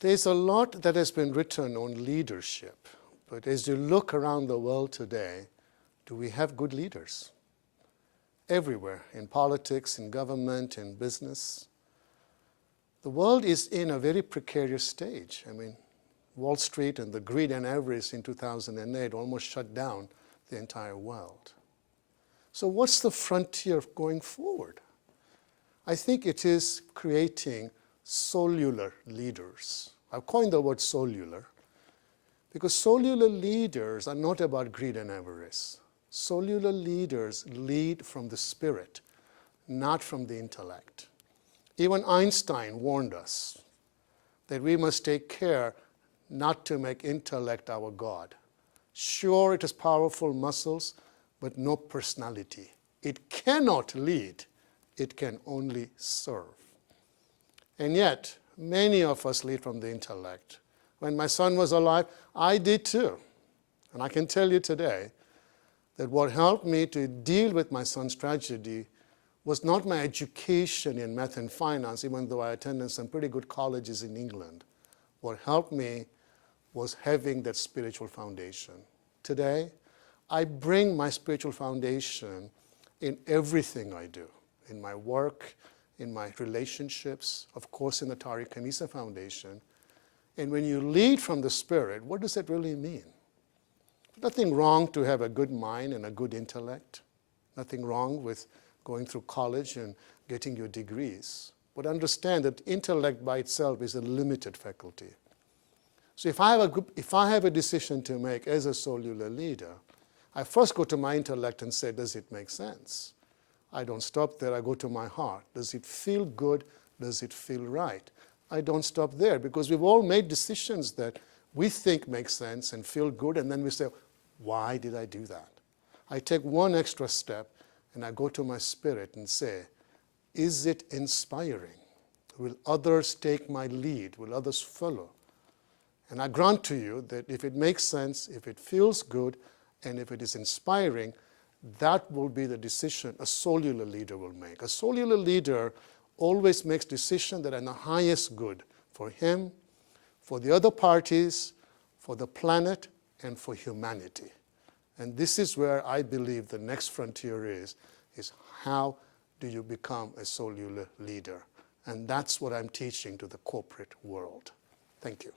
There's a lot that has been written on leadership, but as you look around the world today, do we have good leaders? Everywhere, in politics, in government, in business. The world is in a very precarious stage. I mean, Wall Street and the greed and avarice in 2008 almost shut down the entire world. So what's the frontier going forward? I think it is creating Soulular leaders. I've coined the word Soulular because Soulular leaders are not about greed and avarice. Soulular leaders lead from the spirit, not from the intellect. Even Einstein warned us that we must take care not to make intellect our God. Sure, it has powerful muscles, but no personality. It cannot lead. It can only serve. And yet, many of us lead from the intellect. When my son was alive, I did too. And I can tell you today that what helped me to deal with my son's tragedy was not my education in math and finance, even though I attended some pretty good colleges in England. What helped me was having that spiritual foundation. Today, I bring my spiritual foundation in everything I do, in my work, in my relationships, of course in the Khamisa Foundation. And when you lead from the Spirit, what does that really mean? Nothing wrong to have a good mind and a good intellect. Nothing wrong with going through college and getting your degrees. But understand that intellect by itself is a limited faculty. So if I have a decision to make as a Soulular leader, I first go to my intellect and say, does it make sense? I don't stop there, I go to my heart. Does it feel good? Does it feel right? I don't stop there because we've all made decisions that we think make sense and feel good, and then we say, why did I do that? I take one extra step and I go to my spirit and say, is it inspiring? Will others take my lead? Will others follow? And I grant to you that if it makes sense, if it feels good, and if it is inspiring, that will be the decision a Soulular leader will make. A Soulular leader always makes decisions that are in the highest good for him, for the other parties, for the planet, and for humanity. And this is where I believe the next frontier is how do you become a Soulular leader? And that's what I'm teaching to the corporate world. Thank you.